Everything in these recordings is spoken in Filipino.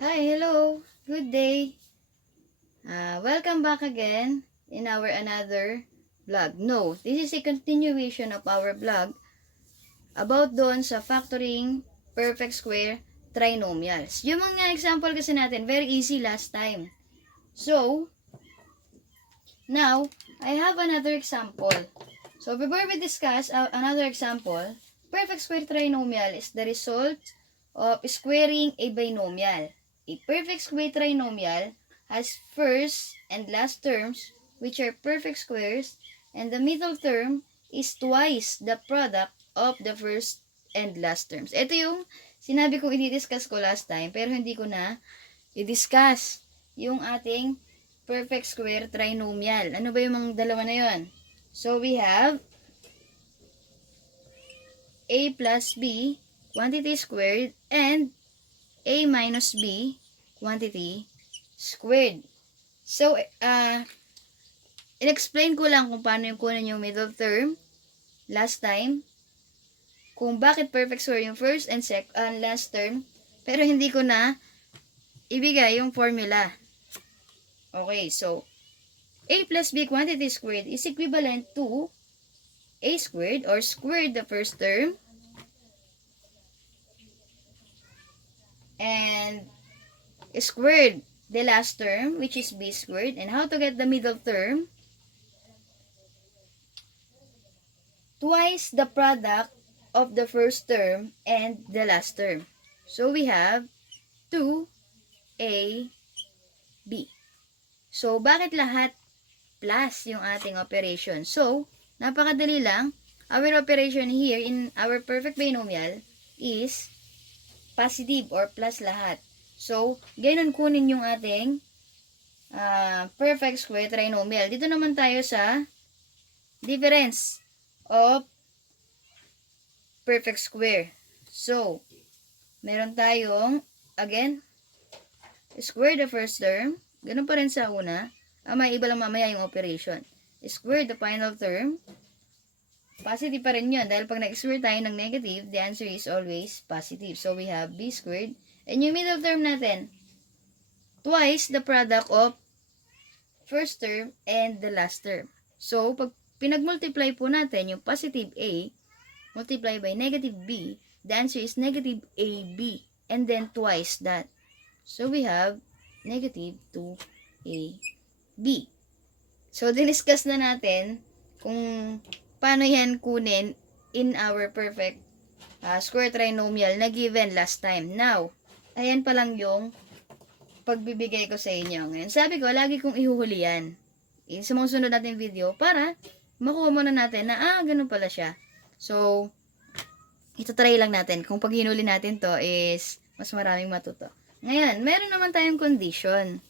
Hi, hello. Good day. Welcome back again in our another vlog. No, this is a continuation of our vlog about doon sa factoring perfect square trinomials. Yung mga example kasi natin, very easy last time. So, now, I have another example. So, before we discuss another example, perfect square trinomial is the result of squaring a binomial. A perfect square trinomial has first and last terms which are perfect squares, and the middle term is twice the product of the first and last terms. Ito yung sinabi kong i-discuss ko last time, pero hindi ko na i-discuss yung ating perfect square trinomial. Ano ba yung mga dalawa na yon? So, we have a plus b quantity squared and a minus b quantity squared. So, in-explain ko lang kung paano yung kunin yung middle term last time, kung bakit perfect square yung first and last term, pero hindi ko na ibigay yung formula. Okay, so, a plus b quantity squared is equivalent to a squared or squared the first term and squared the last term, which is b squared. And how to get the middle term? Twice the product of the first term and the last term. So we have 2ab. So bakit lahat plus yung ating operation? So, napakadali lang. Our operation here in our perfect binomial is positive or plus lahat. So, ganun kunin yung ating perfect square trinomial. Dito naman tayo sa difference of perfect square. So, meron tayong, again, square the first term. Ganun pa rin sa una. May iba lang mamaya yung operation. Square the final term. Positive pa rin yun. Dahil pag nag-square tayo ng negative, the answer is always positive. So, we have b squared. And yung middle term natin, twice the product of first term and the last term. So, pag pinag-multiply po natin yung positive a, multiply by negative b, the answer is negative ab. And then twice that. So, we have negative 2ab. So, diniscuss na natin kung paano yan kunin in our perfect square trinomial na given last time. Now, ayan pa lang yung pagbibigay ko sa inyo. Ngayon, sabi ko, lagi kong ihuhuli yan sa mga sunod natin video para makuha muna natin na, ganun pala siya. So, ito try lang natin. Kung pag hinuli natin to is mas maraming matuto. Ngayon, meron naman tayong condition.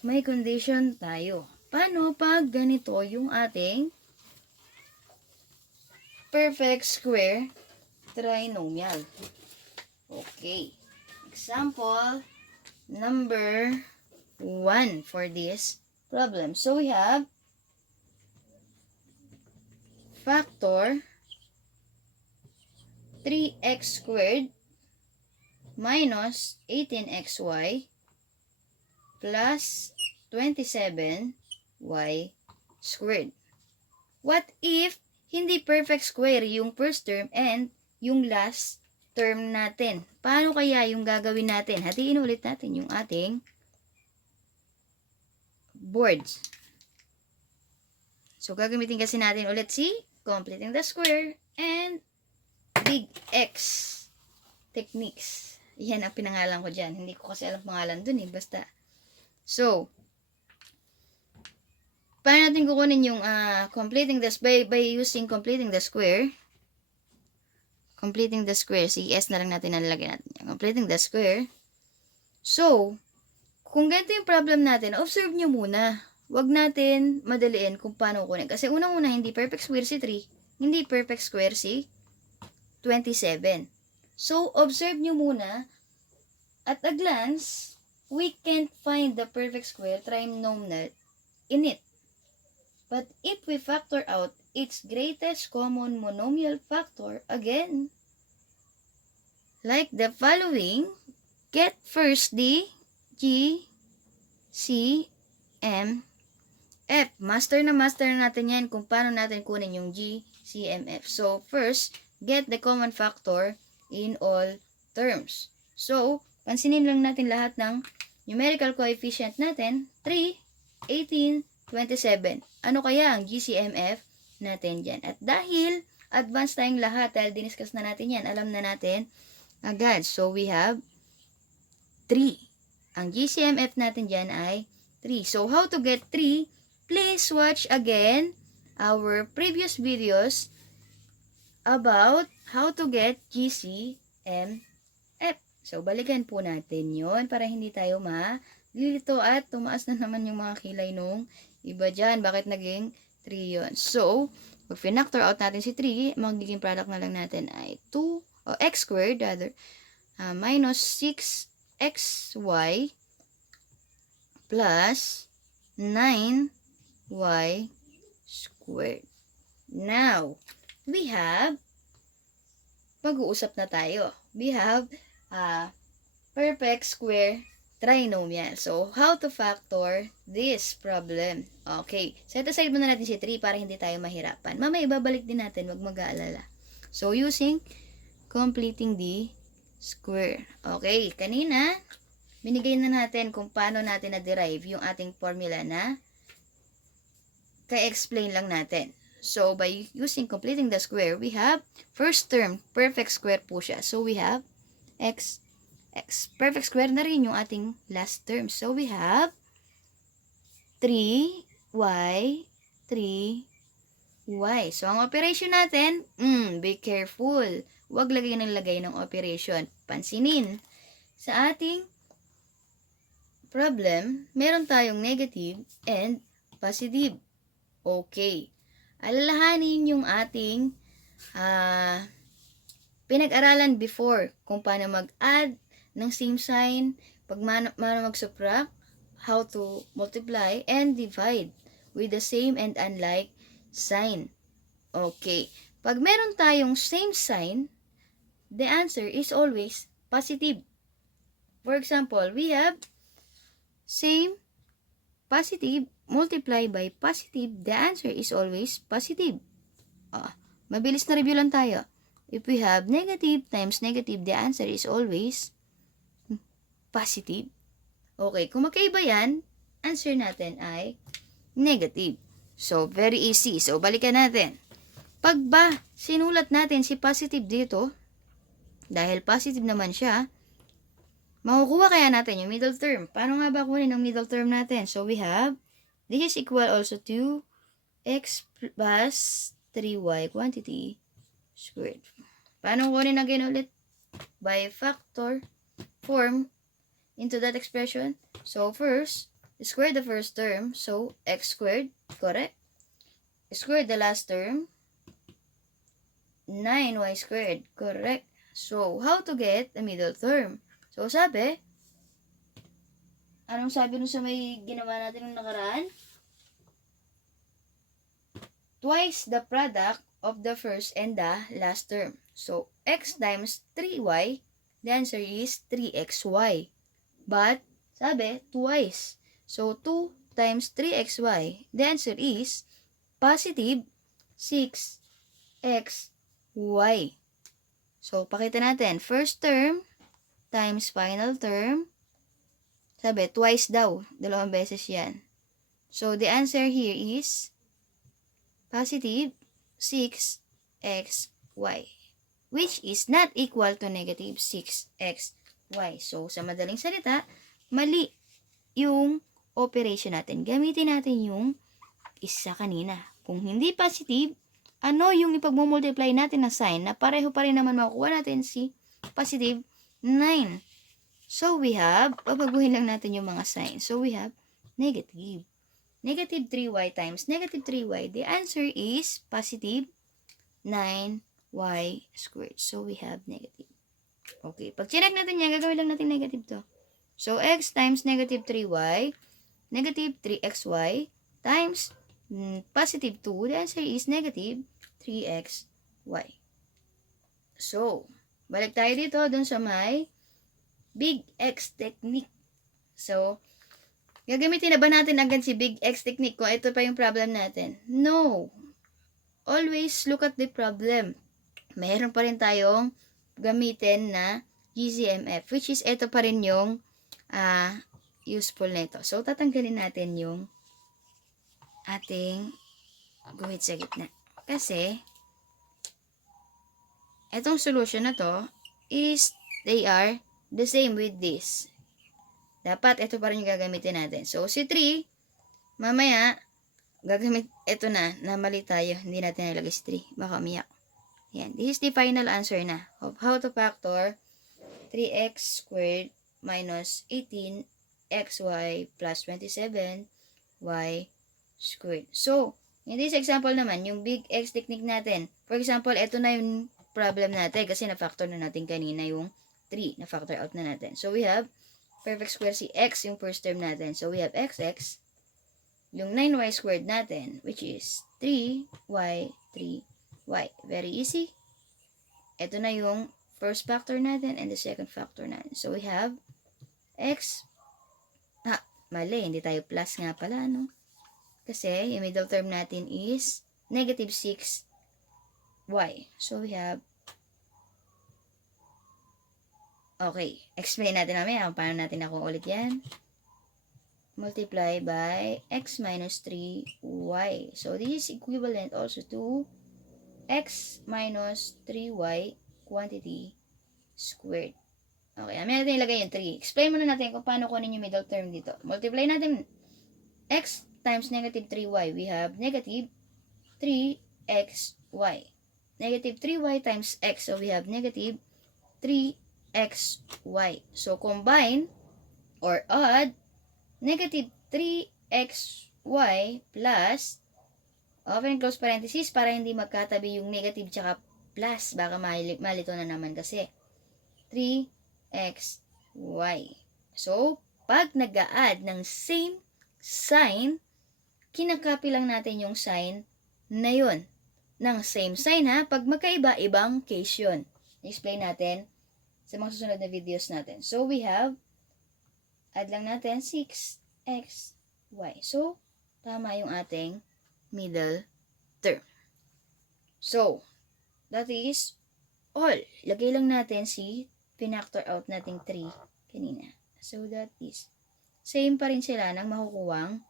May condition tayo. Paano pag ganito yung ating perfect square trinomial? Okay. Example number 1 for this problem. So, we have factor 3x squared minus 18xy plus 27y squared. What if hindi perfect square yung first term and yung last term natin? Paano kaya yung gagawin natin? Hatiin ulit natin yung ating boards. So, gagamitin kasi natin ulit si completing the square and big X techniques. Yan ang pinangalan ko dyan. Hindi ko kasi alam pangalan dun eh. Basta. So, paano natin kukunin yung completing the by using completing the square? Completing the square. Si S na lang natin nalagay natin. Completing the square. So, kung ganito yung problem natin, observe nyo muna. Huwag natin madaliin kung paano kunin. Kasi unang-una, hindi perfect square si 3. Hindi perfect square si 27. So, observe nyo muna. At a glance, we can't find the perfect square trinomial in it. But if we factor out its greatest common monomial factor, again, like the following, get first the G, C, M, F. Master na natin yan kung paano natin kunin yung G, C, M, F. So, first, get the common factor in all terms. So, pansinin lang natin lahat ng numerical coefficient natin, 3, 18, 27. Ano kaya ang GCMF natin dyan? At dahil advanced tayong lahat, dahil diniscuss na natin yan, alam na natin agad. So, we have 3. Ang GCMF natin dyan ay 3. So, how to get 3? Please watch again our previous videos about how to get GCMF. So, balikan po natin yon para hindi tayo malilito at tumaas na naman yung mga kilay nung iba dyan. Bakit naging 3 yon? So, pag pinactor out natin si 3, magiging product na lang natin ay 2, o x squared rather, minus 6xy plus 9y squared. Now, we have, mag-uusap na tayo. We have perfect square trinomial. So, how to factor this problem? Okay. Set aside muna natin si 3 para hindi tayo mahirapan. Mamaya ibabalik din natin, wag mag-aalala. So, using completing the square. Okay. Kanina, binigay na natin kung paano natin na-derive yung ating formula na ka-explain lang natin. So, by using completing the square, we have first term, perfect square po siya. So, we have x. Perfect square na rin yung ating last term. So, we have 3y, 3y. So, ang operation natin, be careful. Huwag lagay ng operation. Pansinin. Sa ating problem, meron tayong negative and positive. Okay. Alalahanin yung ating pinag-aralan before kung paano mag-add ng same sign, paano mag-subtract, how to multiply and divide with the same and unlike sign. Okay. Pag meron tayong same sign, the answer is always positive. For example, we have same positive multiply by positive, the answer is always positive. Mabilis na review lang tayo. If we have negative times negative, the answer is always positive. Okay, kung magkaiba yan, answer natin ay negative. So, very easy. So, balikan natin. Pag ba sinulat natin si positive dito, dahil positive naman siya, makukuha kaya natin yung middle term. Paano nga ba kunin ang middle term natin? So, we have, this is equal also to x plus 3y quantity squared. Paano kunin again ulit? By factor form into that expression. So, first, square the first term. So, x squared, correct? Square the last term. 9y squared, correct? So, how to get the middle term? So, sabi, anong sabi nun sa may ginawa natin nung nakaraan? Twice the product of the first and the last term. So, x times 3y, the answer is 3xy. But, sabi, twice. So, 2 times 3xy, the answer is positive 6xy. So, pakita natin. First term times final term. Sabi, twice daw. 2 beses yan. So, the answer here is positive 6xy, which is not equal to negative 6xy. So, sa madaling salita, mali yung operation natin. Gamitin natin yung isa kanina. Kung hindi positive, ano yung ipagmumultiply natin na sign na pareho pa rin naman makukuha natin si positive 9. So, we have, babaguhin lang natin yung mga sign. So, we have negative. Negative 3y times negative 3y. The answer is positive 9y squared. So, we have negative. Okay. Pag chinek natin yan, gagawin lang natin negative to. So, x times negative 3y, negative 3xy, times positive 2. The answer is negative 3xy. So, balik tayo dito dun sa may Big X technique. So, gagamitin na ba natin agad si Big X technique kung ito pa yung problem natin? No. Always look at the problem. Meron pa rin tayong gamitin na GCMF, which is ito pa rin yung useful nito. So, tatanggalin natin yung ating guhit sa gitna. Kasi, etong solution na to is they are the same with this. Dapat ito pa rin yung gagamitin natin. So, si 3, mamaya, gagamit, ito na mali tayo. Hindi natin nilagay si 3. Baka umiyak. Yan. This is the final answer na of how to factor 3x squared minus 18xy plus 27y squared. So, in this example naman, yung big X technique natin. For example, ito na yung problem natin kasi na-factor na natin kanina yung 3. Na-factor out na natin. So, we have perfect square si x yung first term natin. So, we have xx. Yung 9y squared natin, which is 3y, 3y. Very easy. Ito na yung first factor natin and the second factor natin. So, we have x. Mali. Hindi tayo plus nga pala, no? Kasi, yung middle term natin is negative 6y. So, we have okay. Explain natin namin kung paano natin nakuha ulit yan. Multiply by x minus 3y. So, this is equivalent also to x minus 3y quantity squared. Okay. Amin natin ilagay yung 3. Explain muna natin kung paano kunin yung middle term dito. Multiply natin x times negative 3y. We have negative 3xy. Negative 3y times x. So, we have negative 3xy. So, combine or add negative 3xy plus, open and close parenthesis para hindi magkatabi yung negative tsaka plus. Baka malito na naman kasi. 3xy. So, pag nag-a-add ng same sign, kinakopy lang natin yung sign na yun. Ng same sign ha. Pag magkaiba, ibang case yun. Explain natin sa mga susunod na videos natin. So, we have, add lang natin 6xy. So, tama yung ating middle term. So, that is all. Lagay lang natin si pinactor out nating 3 kanina. So, that is same pa rin sila ng makukuwang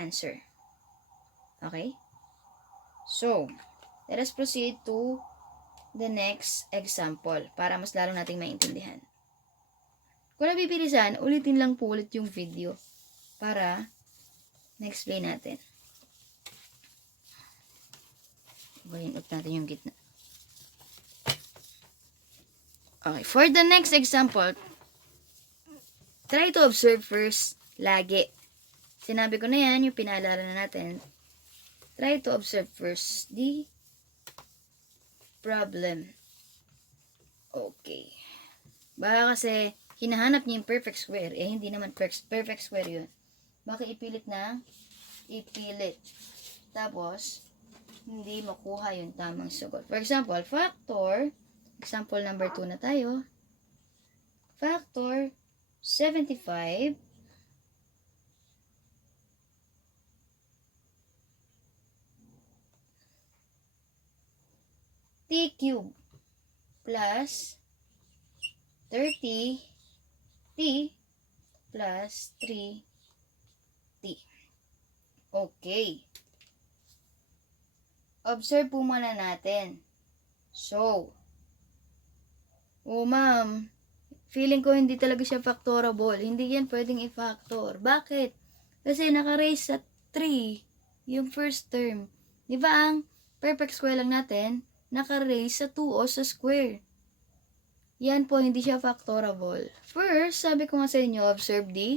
answer. Okay? So, let us proceed to the next example para mas lalo nating maintindihan. Kung nabibilisan, ulitin lang po ulit yung video para na-explain natin. Bayin up natin yung gitna. Okay, for the next example, try to observe first lagi. Sinabi ko na yan, yung pinaalala na natin. Try to observe first the problem. Okay. Baka kasi hinahanap niya yung perfect square. Eh, hindi naman perfect square yun. Baka ipilit na ipilit. Tapos, hindi makuha yung tamang sagot. For example, factor, example number 2 na tayo. Factor 75 t cube plus 30 t plus 3t. Okay. Observe po muna natin. So, ma'am, feeling ko hindi talaga siya factorable. Hindi yan pwedeng i-factor. Bakit? Kasi naka-raise sa 3 yung first term. Di ba ang perfect square lang natin, naka-raise sa 2 o sa square. Yan po, hindi siya factorable. First, sabi ko nga sa inyo, observe the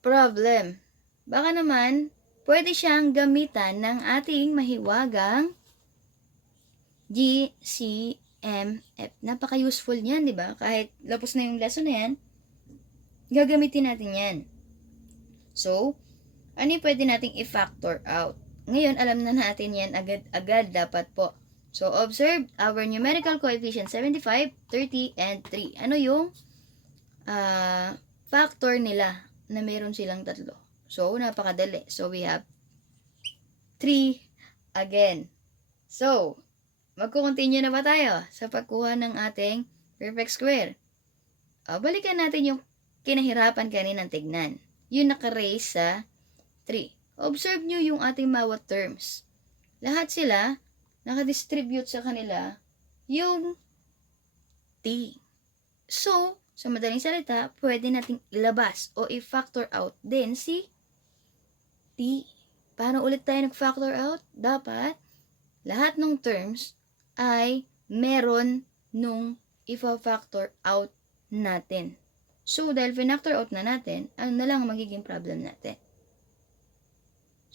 problem. Baka naman, pwede siyang gamitan ng ating mahiwagang GCMF. Napaka-useful niyan, di ba? Kahit lapos na yung lesson na yan, gagamitin natin yan. So, ano yung pwede nating i-factor out? Ngayon, alam na natin yan agad-agad dapat po. So, observe our numerical coefficient 75, 30, and 3. Ano yung factor nila na meron silang tatlo? So, napakadali. So, we have 3 again. So, magko-continue na ba tayo sa pagkuha ng ating perfect square? Balikan natin yung kinahirapan kaninang tignan. Yung naka-raise sa 3. Observe nyo yung ating bawat terms. Lahat sila naka-distribute sa kanila yung t. So, sa madaling salita, pwede nating ilabas o i-factor out din si t. Paano ulit tayo nag-factor out? Dapat, lahat ng terms ay meron nung i-factor out natin. So, dahil pinactor out na natin, ano na lang magiging problem natin?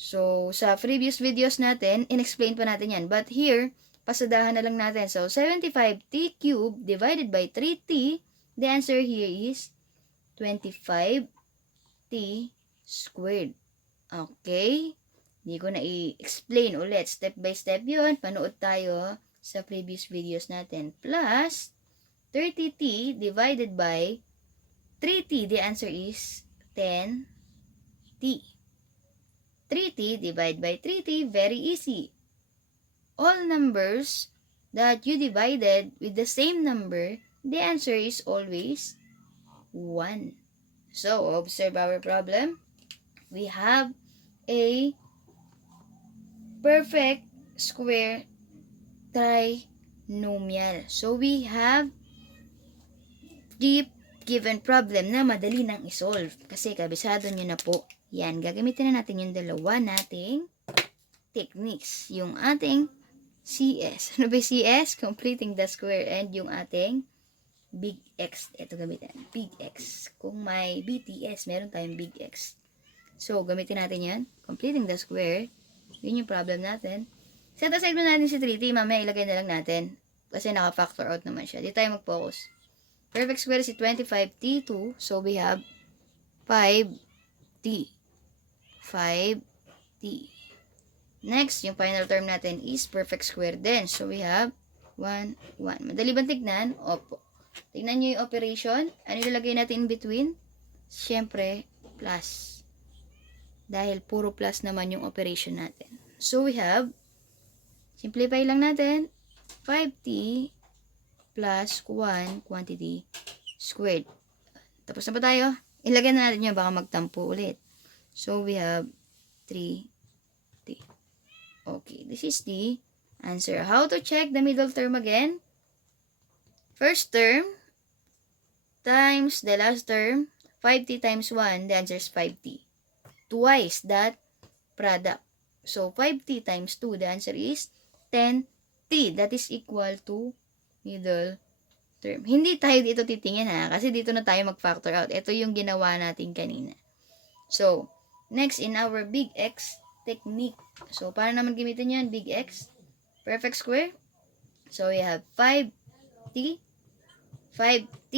So, sa previous videos natin, in-explain pa natin yan. But here, pasadahan na lang natin. So, 75t cubed divided by 3t, the answer here is 25t squared. Okay? Hindi ko na i-explain ulit. Step by step yun. Panood tayo sa previous videos natin. Plus, 30t divided by 3t, the answer is 10t. 3t divided by 3t, very easy. All numbers that you divided with the same number, the answer is always 1. So, observe our problem. We have a perfect square trinomial. So, we have the given problem na madali nang isolve. Kasi kabisado nyo na po. Yan, gagamitin na natin yung dalawa nating techniques. Yung ating CS. Ano ba CS? Completing the square, and yung ating big X. Ito gamitin. Big X. Kung may BTS, meron tayong big X. So, gamitin natin yan. Completing the square. Yun yung problem natin. Set aside mo natin si 3t. Mamaya ilagay na lang natin. Kasi naka-factor out naman siya. Di tayo mag-focus. Perfect square is 25t2. So, we have 5t. 5t. Next, yung final term natin is perfect square din. So, we have 1, 1. Madali bang tignan? Opo. Tignan nyo yung operation. Ano ilalagay natin in between? Siyempre, plus. Dahil puro plus naman yung operation natin. So, we have, simplify lang natin, 5t plus 1 quantity squared. Tapos na ba tayo? Ilagay na natin yun, baka magtampo ulit. So, we have 3t. Okay, this is the answer. How to check the middle term again? First term times the last term, 5t times 1, the answer is 5t. Twice that product. So, 5t times 2, the answer is 10t. That is equal to middle term. Hindi tayo dito titingin ha, kasi dito na tayo mag-factor out. Ito yung ginawa natin kanina. So, next in our big X technique. So, paano naman gamitin yun? Big X, perfect square. So, we have 5t. 5t.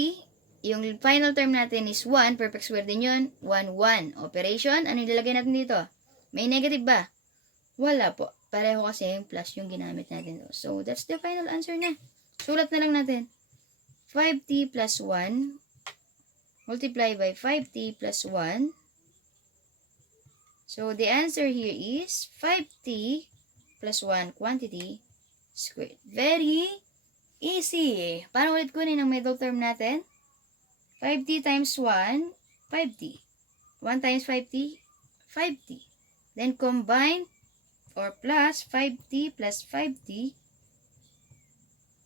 Yung final term natin is 1. Perfect square din yun. 1, 1. Operation. Ano nilagay natin dito? May negative ba? Wala po. Pareho kasi yung plus yung ginamit natin. So, that's the final answer na. Sulat na lang natin. 5t plus 1 multiply by 5t plus 1. So, the answer here is 5t plus 1 quantity squared. Very easy. Paano ulit kunin ang middle term natin? 5t times 1, 5t. 1 times 5t, 5t. Then combine or plus 5t plus 5t.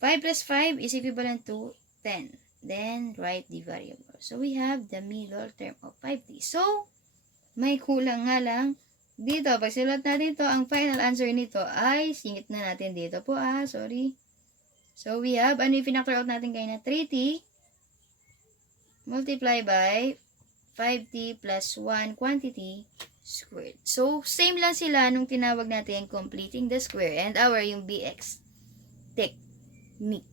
5 plus 5 is equivalent to 10. Then write the variable. So we have the middle term of 5t. So, may kulang nga lang dito. Pag silat natin ito, ang final answer nito ay singit na natin dito po. Sorry. So we have, ano yung pinactor out natin kayo na 3t multiply by 5t plus 1 quantity squared. So, same lang sila nung tinawag natin completing the square and our yung BX technique.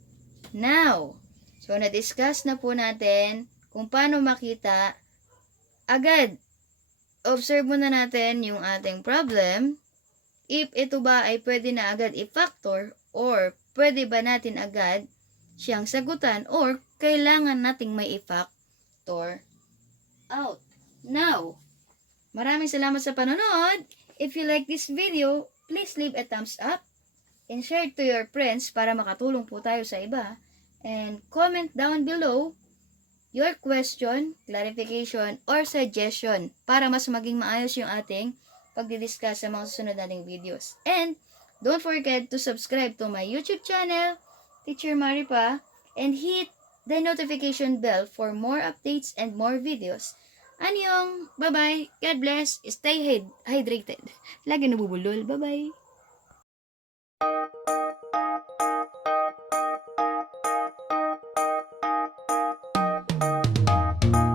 Now, so na-discuss na po natin kung paano makita agad. Observe muna natin yung ating problem. If ito ba ay pwede na agad i-factor Or pwede ba natin agad siyang sagutan or kailangan nating may i-factor out? Now, maraming salamat sa panonood. If you like this video, please leave a thumbs up and share it to your friends para makatulong po tayo sa iba. And comment down below your question, clarification, or suggestion para mas maging maayos yung ating pagdidiscuss sa mga susunod nating videos. And don't forget to subscribe to my YouTube channel, Teacher Maripa, and hit the notification bell for more updates and more videos. Annyeong! Bye-bye! God bless! Stay hydrated! Lagi nabubulol! Bye-bye!